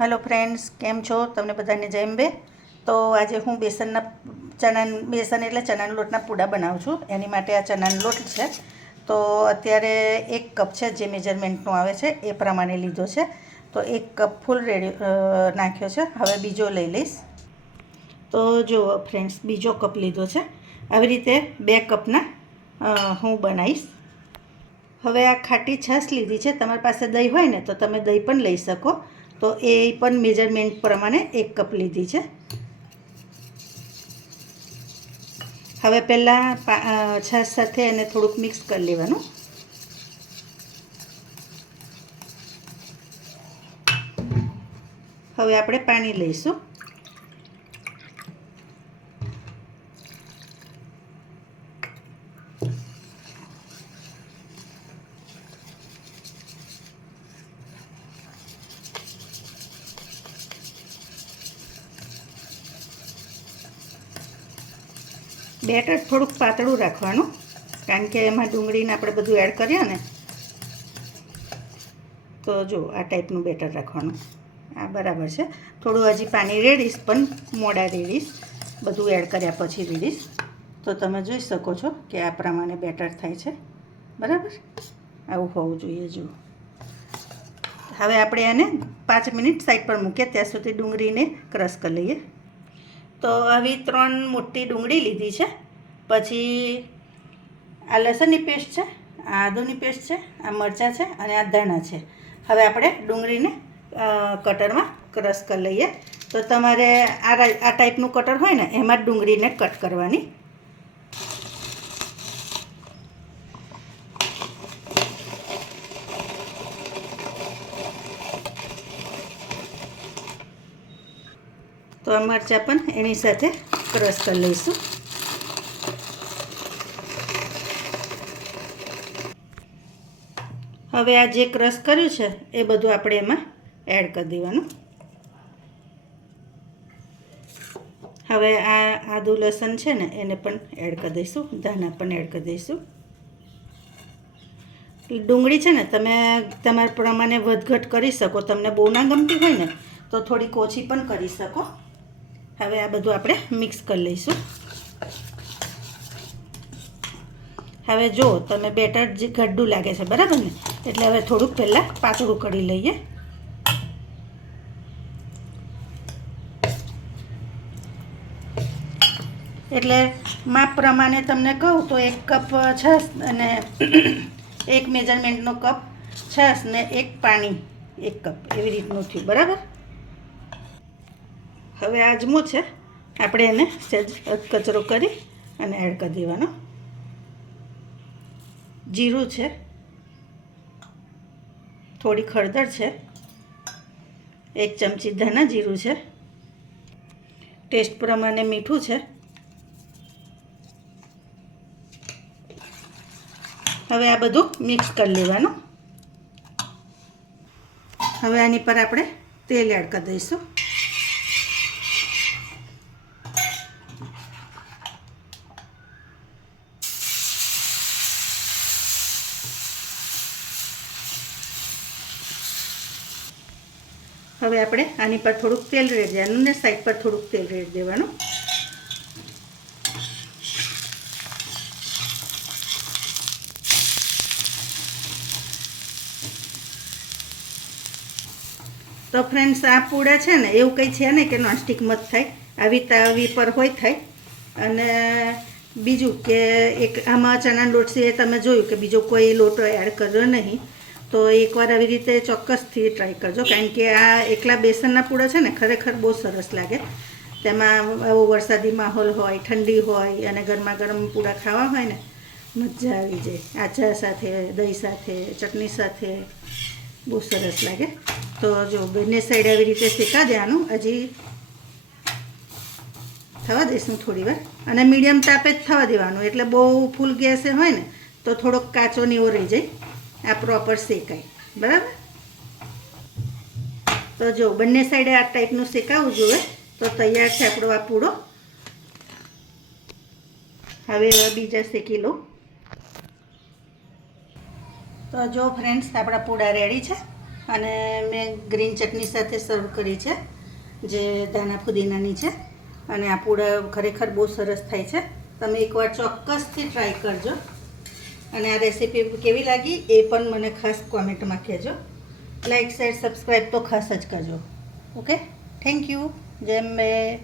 Hello friends, केम छो? तमने बधाने जय अंबे। तो आज हूँ बेसन एटले चनाना लोटना पूड़ा बनाવું છું। એની માટે આ ચનાનો લોટ છે તો અત્યારે 1 કપ છે, જે મેજરમેન્ટનો આવે છે એ પ્રમાણે લીધો છે। તો 1 કપ ફૂલ રેડી નાખ્યો છે। હવે બીજો લઈ લઈશ। તો જો ફ્રેન્ડ્સ, બીજો કપ લીધો છે। આવી રીતે 2 કપના હું બનાવીશ। હવે આ ખાટી છાશ લીધી છે। તમારી પાસે દહીં હોય ને તો તમે દહીં પણ લઈ શકો। તો એ પણ મેજરમેન્ટ પ્રમાણે 1 કપ લીધી છે। હવે પહેલાં છાશ સાથે એને થોડુંક મિક્સ કરી લેવાનું। હવે આપણે પાણી લઈશું। બેટર થોડુંક પાતળું રાખવાનું, કારણ કે એમાં ડુંગળીને આપણે બધું એડ કરીએ ને, તો જો આ ટાઈપનું બેટર રાખવાનું। આ બરાબર છે। થોડું હજી પાણી રેડીશ, પણ મોડા રેડીશ, બધું એડ કર્યા પછી રેડીશ। તો તમે જોઈ શકો છો કે આ પ્રમાણે બેટર થાય છે, બરાબર? આવું હોવું જોઈએ। જુઓ, હવે આપણે આને 5 મિનિટ સાઈડ પર મૂકીએ, ત્યાં સુધી ડુંગળીને ક્રશ કરી લઈએ। તો આવી 3 મોટી ડુંગળી લીધી છે, પછી આ લસણની પેસ્ટ છે, આ આદુની પેસ્ટ છે, આ મરચાં છે અને આ ધાણા છે। હવે આપણે ડુંગળીને કટરમાં ક્રશ કરી લઈએ। તો તમારે આ ટાઈપનું કટર હોય ને, એમાં જ ડુંગળીને કટ કરવાની। તો આ મરચાં પણ એની સાથે ક્રશ કરી લઈશું। હવે આ જે ક્રશ કર્યું છે એ બધું આપણે એમાં એડ કરી દેવાનું। હવે આ આદુ લસણ છે ને એને પણ એડ કરી દઈશું, ધાણા પણ એડ કરી દઈશું। ડુંગળી છે ને તમે તમારા પ્રમાણે વધઘટ કરી શકો। તમને બહુ ના ગમતી હોય ને તો થોડીક ઓછી પણ કરી શકો। હવે આ બધું આપણે મિક્સ કરી લઈશું। હવે જો તમે બેટર જે ગડ્ડું લાગે છે, બરાબર ને? એટલે હવે થોડુંક પહેલાં પાતળું કરી લઈએ। એટલે માપ પ્રમાણે તમને કહું તો 1 કપ છાશ અને 1 મેજરમેન્ટનો કપ છાશ ને 1 પાણી 1 કપ, એવી રીતનું થયું, બરાબર? હવે આજમો છે, આપણે એને સહેજ કચરો કરી અને એડ કરી દેવાનો। જીરું છે, થોડી હળદર છે, 1 ચમચી ધાણા જીરું છે, ટેસ્ટ પ્રમાણે મીઠું છે। હવે આ બધું મિક્સ કરી લેવાનું। હવે આની પર આપણે તેલ એડ કરી દઈશું। હવે આપણે આની પર થોડુંક તેલ રેડી દેવાનું ને સાઈડ પર થોડુંક તેલ રેડી દેવાનું। તો ફ્રેન્ડ્સ, આ પૂડા છે ને એવું કંઈ છે ને કે નોનસ્ટિક મત થાય, આવી તાવી પર હોય થાય। અને બીજું કે એક આમાં ચણાનો લોટ છે, તમે જોયું કે બીજો કોઈ લોટો એડ કર્યો નહીં। તો એકવાર આવી રીતે ચોક્કસથી ટ્રાય કરજો, કારણ કે આ એકલા બેસનના પૂડા છે ને ખરેખર બહુ સરસ લાગે। તેમાં આવો વરસાદી માહોલ હોય, ઠંડી હોય અને ગરમા ગરમ પૂડા ખાવા હોય ને, મજા આવી જાય। આચાર સાથે, દહીં સાથે, ચટણી સાથે બહુ સરસ લાગે। તો જો બંને સાઈડ આવી રીતે શેકા દેવાનું। હજી થવા દઈશું થોડી વાર, અને મીડિયમ તાપે જ થવા દેવાનું, એટલે બહુ ફૂલ ગેસે હોય ને તો થોડોક કાચો ને એવો રહી જાય। આ પ્રોપર શેકાય, બરાબર? તો જો બંને સાઈડે આ ટાઈપનું શેકાવું જોઈએ। તો તૈયાર છે આપણો આ પૂડો। હવે બીજા શેકી લો। તો જો ફ્રેન્ડ્સ, આપણા પૂડા રેડી છે। અને મેં ગ્રીન ચટણી સાથે સર્વ કરી છે, જે દાણા ફુદીનાની છે. અને આ પૂડા ખરેખર બહુ સરસ થાય છે. તમે એકવાર ચોક્કસથી ટ્રાય કરજો. અને આ રેસીપી કેવી લાગી એ પણ મને ખાસ કોમેન્ટમાં કહેજો. લાઈક, શેર, સબસ્ક્રાઈબ તો ખાસ જ કરજો. Okay, thank you. જય અંબે.